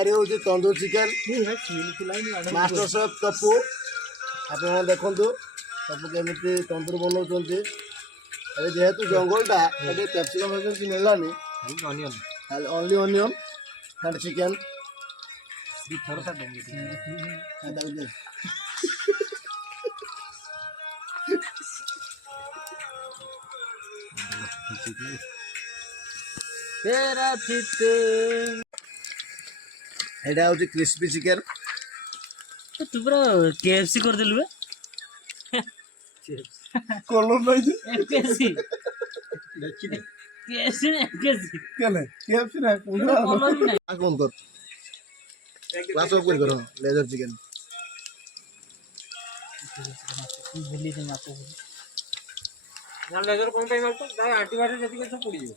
तैयारी होची तंदूर chicken master chef तप्पू आपण देखु तप्पू केमिति तंदूर बनाउछन्ती अरे जेहेतु जंगलटा एटे कैप्सिकम कि मिलानी ओनली ऑनियन एंड चिकन तेरा चिते एटा होची क्रिस्पी चिकन तू पूरा केएफसी कर देलु बे कलर नहीं जे एफकेसी केएफसी ने एफकेसी केले केएफसी ना कलर ही नहीं कौन कर क्लास ऑफ करो लेजर चिकन भूली दे आपको ना लेजर कोन टाइम आतो दाई एंटीबायोटिक जति के सब पड़ी जो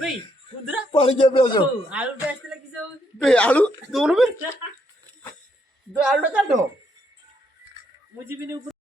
भाई कुदरा पानी क्या पियो आलू टेस्ट लगी जाओ बे आलू दोनों में दो आलू काटो मुझे भी नहीं